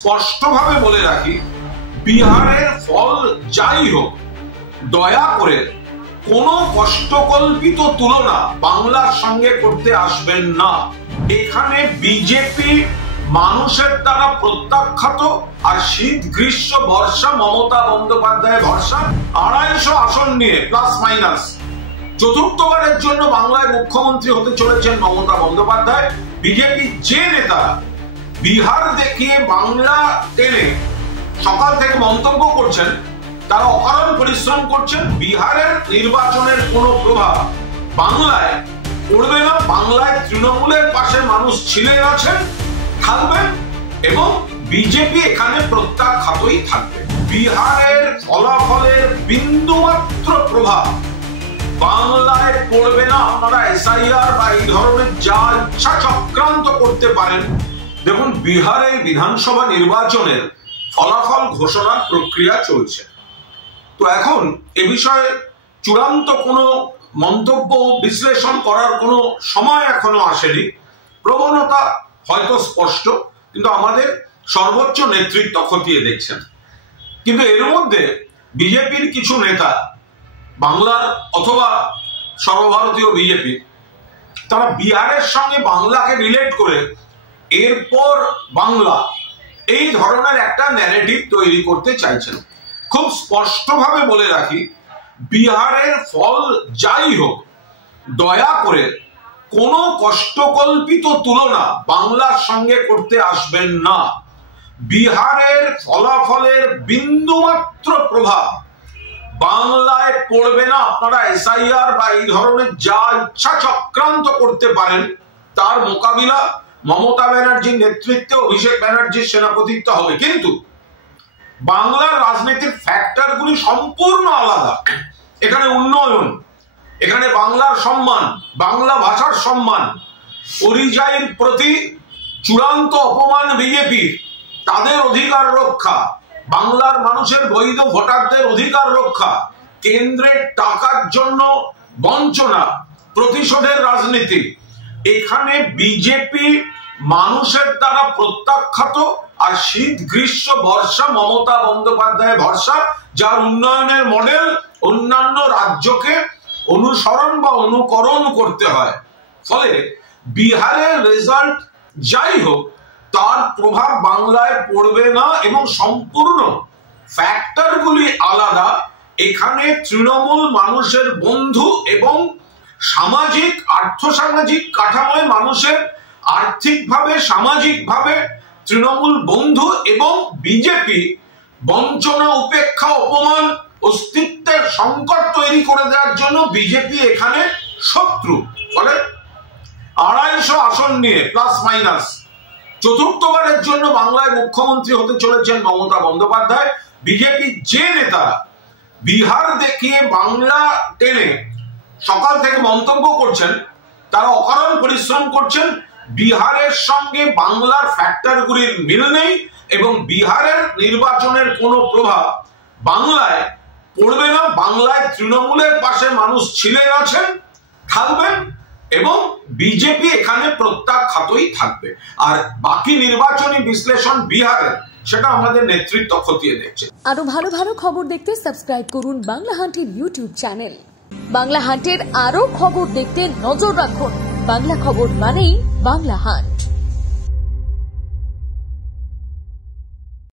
স্পষ্টভাবে বলে রাখি, বিহারের ফল যাই হোক, দয়া করে কোনো কষ্টকল্পিত তুলনা বাংলার সঙ্গে করতে আসবেন না। এখানে বিজেপি মানুষের দ্বারা প্রত্যাখ্যাত, আর শীত গ্রীষ্ম বর্ষা মমতা বন্দ্যোপাধ্যায়ের ভরসা 250 আসন নিয়ে প্লাস মাইনাস চতুর্থবারের জন্য বাংলায় মুখ্যমন্ত্রী হতে চলেছেন মমতা বন্দ্যোপাধ্যায়। বিজেপি যে নেতা বিহার দেখিয়ে বাংলা টেনে সকাল থেকে মন্তব্য করছেন, তারা অকারণ পরিশ্রম করছেন। বিহারের নির্বাচনের কোনো প্রভাব বাংলায় পড়বে না। বাংলায় তৃণমূলের পাশে মানুষ ছিলেন, আছেন, থাকবেন এবং বিজেপি এখানে প্রত্যাখ্যাতই থাকবে। বিহারের ফলাফলের বিন্দুমাত্র প্রভাব বাংলায় পড়বে না। আপনারা এসআইআর বা এই ধরনের যা ইচ্ছা চক্রান্ত করতে পারেন। দেখুন, বিহারের বিধানসভা নির্বাচনের ফলাফল ঘোষণার প্রক্রিয়া চলছে। তো এখন এ বিষয়ে চূড়ান্ত কোনো মন্তব্য বিশ্লেষণ করার কোনো সময় এখনো আসেনি। প্রবণতা হয়তো স্পষ্ট, কিন্তু আমাদের সর্বোচ্চ নেতৃত্ব খতিয়ে দেখছেন। কিন্তু এর মধ্যে বিজেপির কিছু নেতা, বাংলার অথবা সর্বভারতীয় বিজেপি, তারা বিহারের সঙ্গে বাংলাকে রিলেট করে এরপর বাংলা এই ধরনের একটা ন্যারেটিভ তৈরি করতে চাইছেন। খুব স্পষ্টভাবে বলে রাখি, বিহারের ফল যাই হোক, দয়া করে কোনো কষ্টকল্পিত তুলনা বাংলার সঙ্গে করতে আসবেন না। বিহারের ফলাফলের বিন্দুমাত্র প্রভাব বাংলায় পড়বে না। আপনারা এসআইআর বা এই ধরনের যা ইচ্ছা চক্রান্ত করতে পারেন, তার মোকাবিলা মমতা ব্যানার্জির নেতৃত্বে অভিষেক ব্যানার্জির সেনাপতিত্ব হবে। কিন্তু বাংলার রাজনীতির ফ্যাক্টরগুলি সম্পূর্ণ আলাদা। এখানে উন্নয়ন, এখানে বাংলার সম্মান, বাংলা ভাষার সম্মান, পরিযায়ীর প্রতি চূড়ান্ত অপমান বিজেপির, তাদের অধিকার রক্ষা, বাংলার মানুষের বৈধ ভোটারদের অধিকার রক্ষা, কেন্দ্রের টাকার জন্য বঞ্চনা, প্রতিশোধের রাজনীতি। এখানে বিজেপি মানুষের দ্বারা প্রত্যাখ্যাত, আর শীত গ্রীষ্ম বর্ষা মমতা বন্দ্যোপাধ্যায়ের ভরসা, যার উন্নয়নের মডেল অন্যান্য রাজ্যকে অনুসরণ বা অনুকরণ করতে হয়। ফলে বিহারের রেজাল্ট যাই হোক, তার প্রভাব বাংলায় পড়বে না এবং সম্পূর্ণ ফ্যাক্টরগুলি আলাদা। এখানে তৃণমূল মানুষের বন্ধু এবং সামাজিক আর্থসামাজিক কাঠামোয় মানুষের আর্থিকভাবে সামাজিকভাবে তৃণমূল বন্ধু, এবং বিজেপি বঞ্চনা, উপেক্ষা, অপমান, অস্তিত্বের সংকট তৈরি করে দেওয়ার জন্য বিজেপি এখানে শত্রু। ফলে 250 আসন নিয়ে প্লাস মাইনাস চতুর্থবারের জন্য বাংলায় মুখ্যমন্ত্রী হতে চলেছেন মমতা বন্দ্যোপাধ্যায়। বিজেপি যে নেতা বিহার দেখিয়ে বাংলা টেনে সকাল থেকে মন্তব্য করছেন, তারা অকারণ পরিশ্রম করছেন। বিহারের সঙ্গে বাংলার ফ্যাক্টরগুলির মিল নেই এবং বিহারের নির্বাচনের কোনো প্রভাব বাংলায় পড়বে না। বাংলায় তৃণমূলের পাশে মানুষ ছিলেন, আছেন, থাকবেন এবং বিজেপি এখানে প্রত্যাখ্যাতই থাকবে। আর বাকি নির্বাচনী বিশ্লেষণ বিহারের, সেটা আমাদের নেতৃত্ব খতিয়ে দেখছে। আরো ভালো ভালো খবর দেখতে সাবস্ক্রাইব করুন বাংলা হান্টের ইউটিউব চ্যানেল। বাংলা হান্টের আরো খবর দেখতে নজর রাখুন। বাংলা খবর মানেই বাংলা হান্ট।